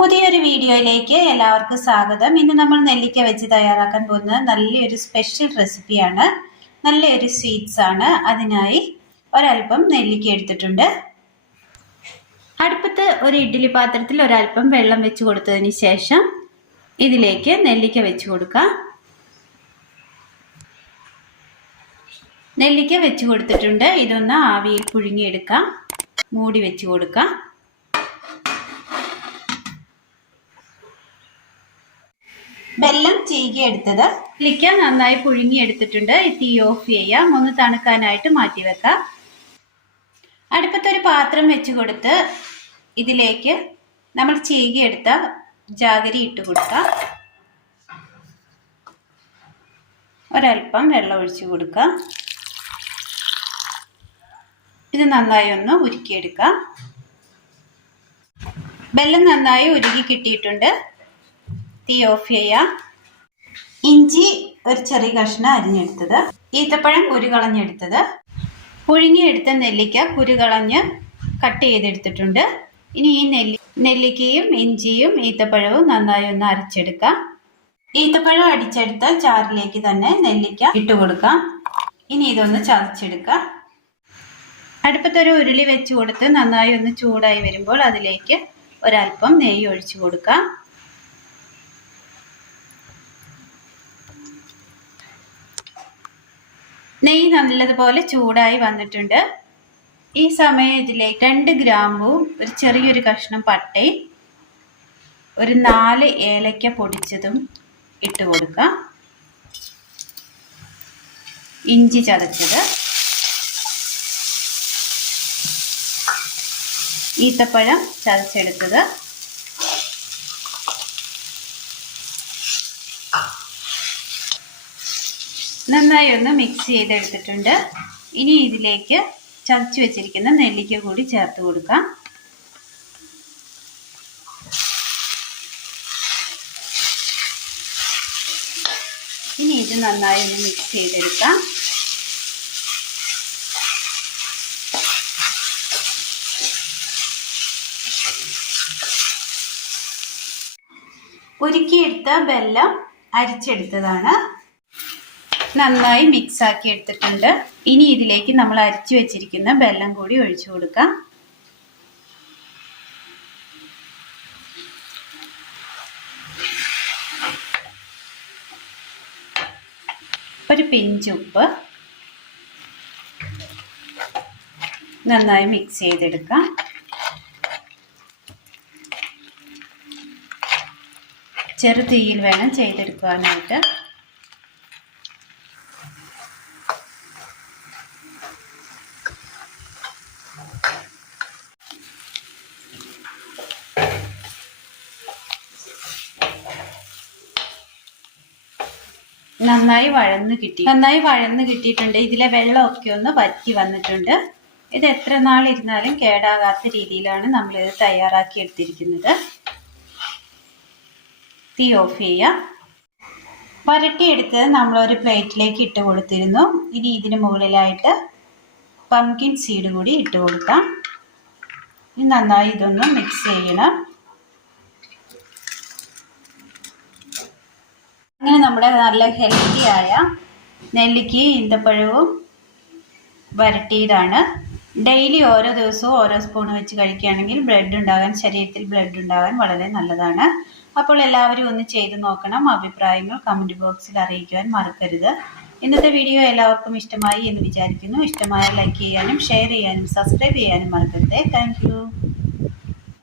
പുതിയൊരു വീഡിയോയിലേക്ക് എല്ലാവർക്കും സ്വാഗതം. ഇന്ന് നമ്മൾ നെല്ലിക്ക വെച്ച് തയ്യാറാക്കാൻ പോകുന്നത് നല്ലൊരു സ്പെഷ്യൽ റെസിപ്പിയാണ്, നല്ലൊരു സ്വീറ്റ്സ് ആണ്. അതിനായി ഒരൽപ്പം നെല്ലിക്ക എടുത്തിട്ടുണ്ട്. അടുപ്പത്ത് ഒരു ഇഡ്ഡലി പാത്രത്തിൽ ഒരൽപ്പം വെള്ളം വെച്ച് കൊടുത്തതിന് ശേഷം ഇതിലേക്ക് നെല്ലിക്ക വെച്ച് കൊടുക്കാം. നെല്ലിക്ക വെച്ച് കൊടുത്തിട്ടുണ്ട്. ഇതൊന്ന് ആവിയിൽ പുഴുങ്ങിയെടുക്കാം. മൂടി വെച്ച് കൊടുക്കാം. വെല്ലം ചീകി എടുത്തത് നെല്ലിക്ക നന്നായി പുഴുങ്ങി എടുത്തിട്ടുണ്ട്. തീ ഓഫ് ചെയ്യാം. ഒന്ന് തണുക്കാനായിട്ട് മാറ്റി വെക്കാം. അടുപ്പത്തൊരു പാത്രം വെച്ച് കൊടുത്ത് ഇതിലേക്ക് നമ്മൾ ചീകി എടുത്ത ജാഗരി ഇട്ട് കൊടുക്കാം. ഒരൽപ്പം വെള്ളം ഒഴിച്ചു കൊടുക്കാം. ഇത് നന്നായി ഒന്ന് ഉരുക്കിയെടുക്കാം. വെല്ലം നന്നായി ഉരുകി കിട്ടിയിട്ടുണ്ട്. തീ ഓഫ് ചെയ്യാം. ഇഞ്ചി ഒരു ചെറിയ കഷ്ണം അരിഞ്ഞെടുത്തത്, ഈത്തപ്പഴം കുരുകളഞ്ഞെടുത്തത്, പുഴുങ്ങിയെടുത്ത നെല്ലിക്ക കുരുകളഞ്ഞ് കട്ട് ചെയ്തെടുത്തിട്ടുണ്ട്. ഇനി ഈ നെല്ലിക്കയും ഇഞ്ചിയും ഈത്തപ്പഴവും നന്നായി ഒന്ന് അരച്ചെടുക്കാം. ഈത്തപ്പഴം അടിച്ചെടുത്ത ചാറിലേക്ക് തന്നെ നെല്ലിക്ക ഇട്ട് കൊടുക്കാം. ഇനി ഇതൊന്ന് ചതച്ചെടുക്കാം. അടുപ്പത്തൊരു ഉരുളി വെച്ച് കൊടുത്ത് നന്നായി ഒന്ന് ചൂടായി വരുമ്പോൾ അതിലേക്ക് ഒരൽപ്പം നെയ്യ് ഒഴിച്ചു കൊടുക്കാം. നെയ്യ് നല്ലതുപോലെ ചൂടായി വന്നിട്ടുണ്ട്. ഈ സമയം ഇതിലേക്ക് 2 ഗ്രാമ്പും ഒരു ചെറിയൊരു കഷ്ണം പട്ടയും ഒരു 4 ഏലക്ക പൊടിച്ചതും ഇട്ട് കൊടുക്കാം. ഇഞ്ചി ചതച്ചത്, ഈത്തപ്പഴം ചതച്ചെടുത്തത്, നന്നായി ഒന്ന് മിക്സ് ചെയ്തെടുത്തിട്ടുണ്ട്. ഇനി ഇതിലേക്ക് ചതച്ച് വെച്ചിരിക്കുന്ന നെല്ലിക്ക കൂടി ചേർത്ത് കൊടുക്കാം. ഇനി ഇത് നന്നായി ഒന്ന് മിക്സ് ചെയ്തെടുക്കാം. ഉരുക്കിയെടുത്ത വെല്ലം അരിച്ചെടുത്തതാണ്. നന്നായി മിക്സ് ആക്കി എടുത്തിട്ടുണ്ട്. ഇനി ഇതിലേക്ക് നമ്മൾ അരിച്ചു വെച്ചിരിക്കുന്ന വെല്ലം കൂടി ഒഴിച്ചു കൊടുക്കാം. ഒരു പിഞ്ച് ഉപ്പ്, നന്നായി മിക്സ് ചെയ്തെടുക്കാം. ചെറു തീയിൽ വേണം ചെയ്തെടുക്കാനായിട്ട്. നന്നായി വഴന്ന് കിട്ടിയിട്ടുണ്ട്. ഇതിലെ വെള്ളമൊക്കെ ഒന്ന് വറ്റി വന്നിട്ടുണ്ട്. ഇത് എത്ര നാളിരുന്നാലും കേടാകാത്ത രീതിയിലാണ് നമ്മളിത് തയ്യാറാക്കി എടുത്തിരിക്കുന്നത്. തീ ഓഫ് ചെയ്യാം. വരട്ടിയെടുത്ത് നമ്മളൊരു പ്ലേറ്റിലേക്ക് ഇട്ട് കൊടുത്തിരുന്നു. ഇനി ഇതിന് മുകളിലായിട്ട് പംകിൻ സീഡ് കൂടി ഇട്ട് കൊടുക്കാം. ഇനി നന്നായി ഇതൊന്ന് മിക്സ് ചെയ്യണം. അങ്ങനെ നമ്മുടെ നല്ല ഹെൽത്തി ആയ നെല്ലിക്കയും ഈന്തപ്പഴവും വരട്ടിയതാണ്. ഡെയിലി ഓരോ ദിവസവും ഓരോ സ്പൂൺ വെച്ച് കഴിക്കുകയാണെങ്കിൽ ശരീരത്തിൽ ബ്ലഡ് ഉണ്ടാകാൻ വളരെ നല്ലതാണ്. അപ്പോൾ എല്ലാവരും ഒന്ന് ചെയ്ത് നോക്കണം. അഭിപ്രായങ്ങൾ കമൻറ്റ് ബോക്സിൽ അറിയിക്കുവാൻ മറക്കരുത്. ഇന്നത്തെ വീഡിയോ എല്ലാവർക്കും ഇഷ്ടമായി എന്ന് വിചാരിക്കുന്നു. ഇഷ്ടമായ ലൈക്ക് ചെയ്യാനും ഷെയർ ചെയ്യാനും സബ്സ്ക്രൈബ് ചെയ്യാനും മറക്കരുത്. Thank you.